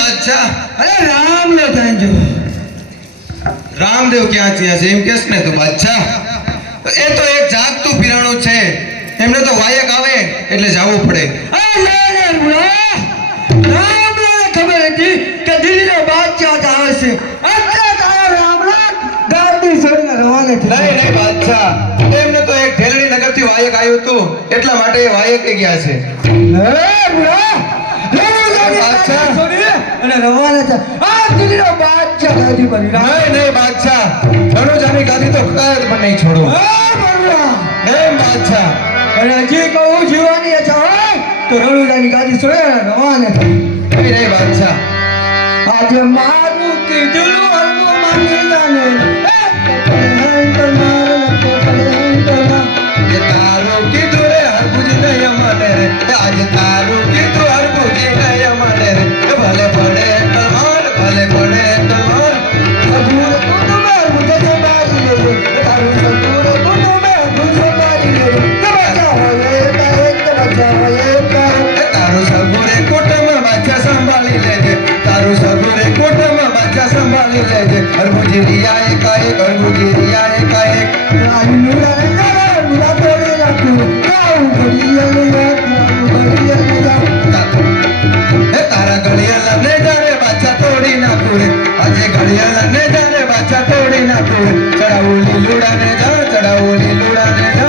બાદશાહ અરે રામદેવ ત્યાં જો રામદેવ ક્યાં થયા છે એમ કેસ ને તો બાદશાહ એ તો એક જાગતું પીરાણું છે એમને તો વાયક આવે એટલે જવું પડે રામદેવને ખબર હતી કે દિલ્હીનો બાદશાહ આવે છે એટલે તારા રામરાજ ગાડી છોડીને રવાના થયા. નહીં બાદશાહ એમને તો એક ઢેલડી નગરથી વાયક આવ્યું હતું એટલા માટે એ વાયકે ગયા છે. બાદશાહ છોડી અને રવાના થયા. આ દિલ્હીનો બાદશાહ ગાદી પર નહીં બાદશાહ રણુજાની ગાદી તો કદાચ પણ નહીં છોડો. નહીં બાદશાહ અને હજી કહું જીવાની ઈચ્છા હોય તો રણુજાની ગાદી છોડે અને રવાના થાય. નહીં બાદશાહ આજે મારું કીધું હરવું માની જાને તારું કીધું રે હરભુજી નહીં અમારે રે આજે તારું કીધું હરભુજી નહીં અમારે રે ભલે પડે તમાર ભલે પડે તમાર અધૂર તું મેં મુજે બારી લે તારું સદૂર તું મેં મુજે બારી લે કે બચા હોય તારું સગુરે કુટુંબ બાદશાહ સંભાળી લેજે તારું સગુરે કુટુંબ બાદશાહ સંભાળી લેજે હરભુજી રિયાએ કાયક હરભુજી રિયાએ કાયક તારા ઘડિયાળા ને જાણે બાદશાહ તોડી નાખું રે આજે ઘડિયાળા ને જાણે બાદશાહ તોડી નાખું રે ચડાવું લીલુડા ને જા ચડાવું લીલુડા ને જા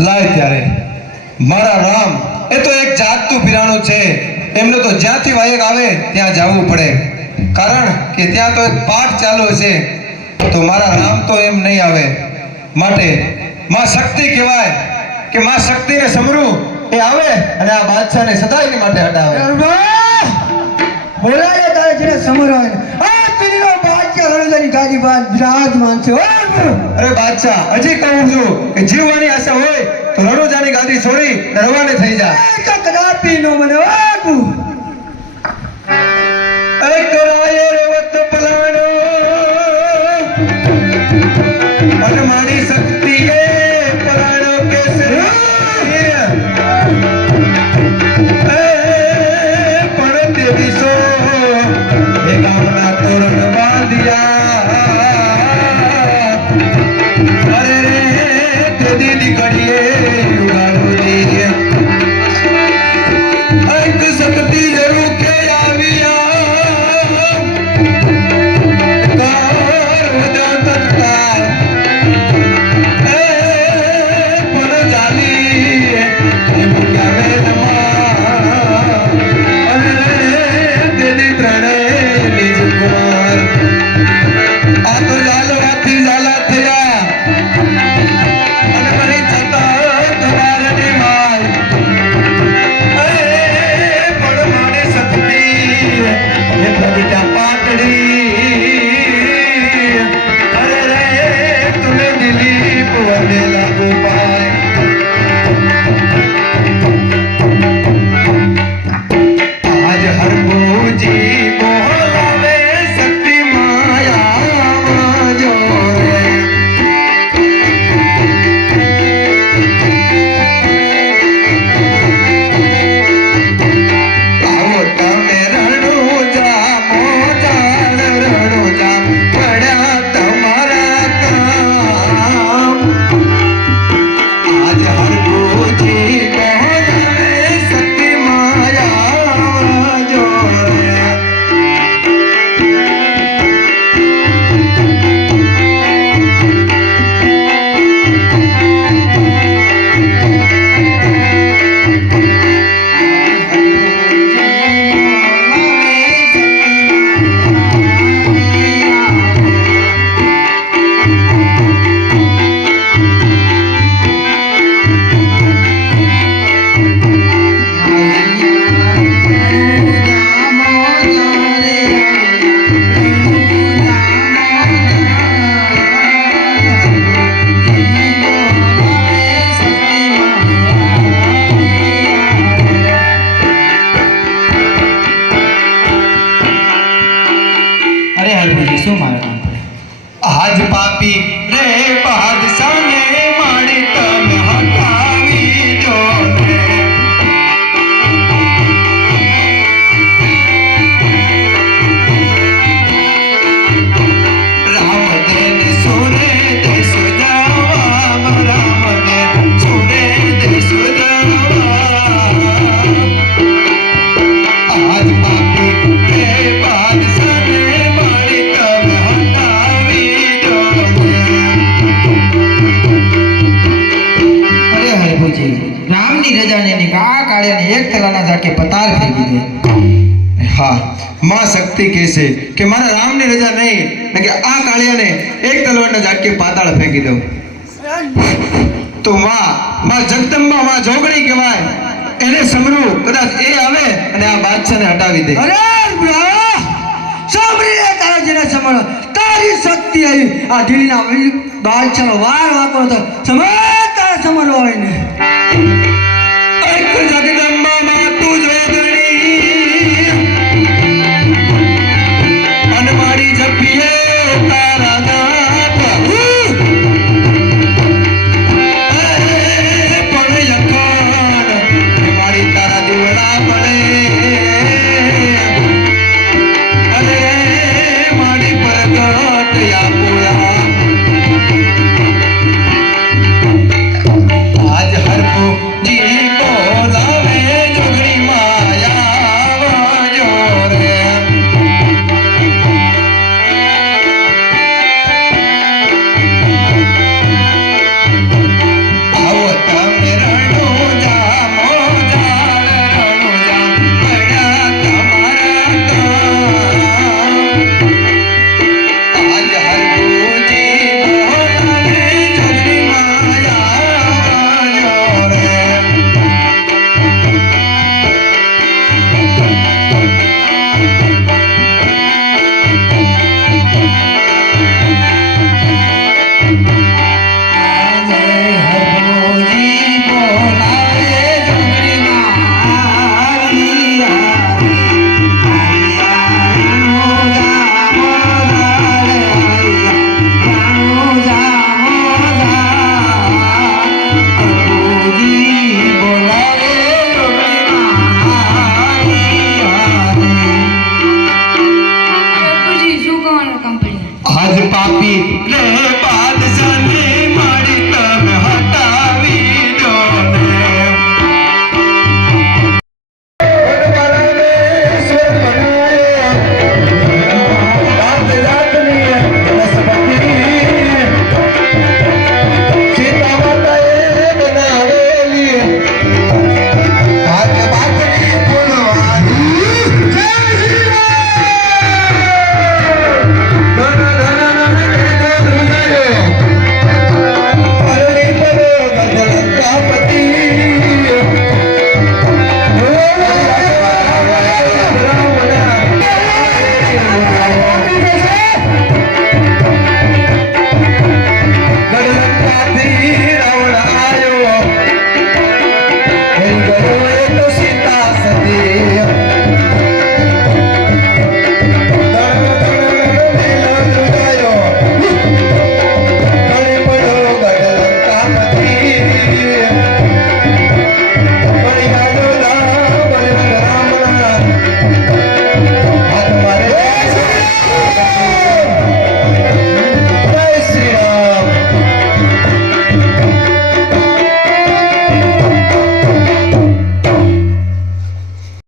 લાય ત્યારે મારા રામ એ તો એક જાગતું પીરાણું છે એમને તો જ્યાંથી વાયક આવે ત્યાં જવું પડે કારણ કે ત્યાં તો એક પાઠ ચાલુ છે તો મારા રામ તો એમ નહીં આવે માટે માં શક્તિ કહેવાય કે માં શક્તિને સમરું એ આવે અને આ બાદશાહને સદાયની માટે હટાવે. બોલાય તારે જેને સમરવાય આ પીરીનો બાદશાહ રણુજાની ગાદી પર બિરાજમાન છે. અરે બાદશાહ હજી કહું છું કે જીવવાની આશા હોય તો રણુજાની ગાદી છોડી રવાને થઈ જા. કદાપી નો મને વાગું એક રાયે રેવત પલાણો અને મારી શક્તિએ પલાણો કેસરી પણ તે દિશો એ ગામના તોરણ બાંધ્યા અરે તે દીદી ઘડીએ યુગાડુજી એક શક્તિ જરૂર કે આવ્યા બાદશાહને મારી તમે હટાવી દો ને. રામ દેન સુરે દેશ જવા, રામ દેન સુરે દેશ જવા. આજ પાપી રે બાદશાહને મારી તમે હટાવી દો ને. અરે હરભુજી, રામની રજાને ની આ કાળિયાને એક તલાના ઝાકે પતાર ફેંકી દે. હા, માં શક્તિ કહેશે કે મારા રામની રજા નહીં ને કે આ કાળિયાને એક તલવારના ઝાટકે પાતાળ ફેંકી દઉં. તો માં જગદંબા, માં જોગણી કહેવાય, એને સમરું કદાચ એ આવે અને આ બાદશાહને હટાવી દે. અરે બ્રા, સાંભળી લે તારા જેને સમરો, તારી શક્તિ આવી આ ઢીલીના બાદશાહનો વાર વાપરો તો સમય તારા સમરો હોય ને. એક જગદંબા માં તું જોગણી અને મારી જપીએ તારા નાથ. પણ લખન મારી તારા દીવડા પડે. અરે મારી પ્રગટ આપોયા. આજ હરપુજી બોલાવે જોગણી માયા વાજો રે. આવો તમે રણુજા મોજાળ રણુજા પડ્યા તમારા કામ. આજ હરપુજી બોલાવે જોગણી માયા વાજો રે. હરભુજી બોલાવે જોગણી મારિયા. બાપુજી શું કહેવાનું કંપની આજ પાપી રે બાદશાહને મારી તમે હટાવી દો ને. સીતા માતાએ બનાવેલી આજ બાપની ફૂલવારી. જય શ્રી રામ.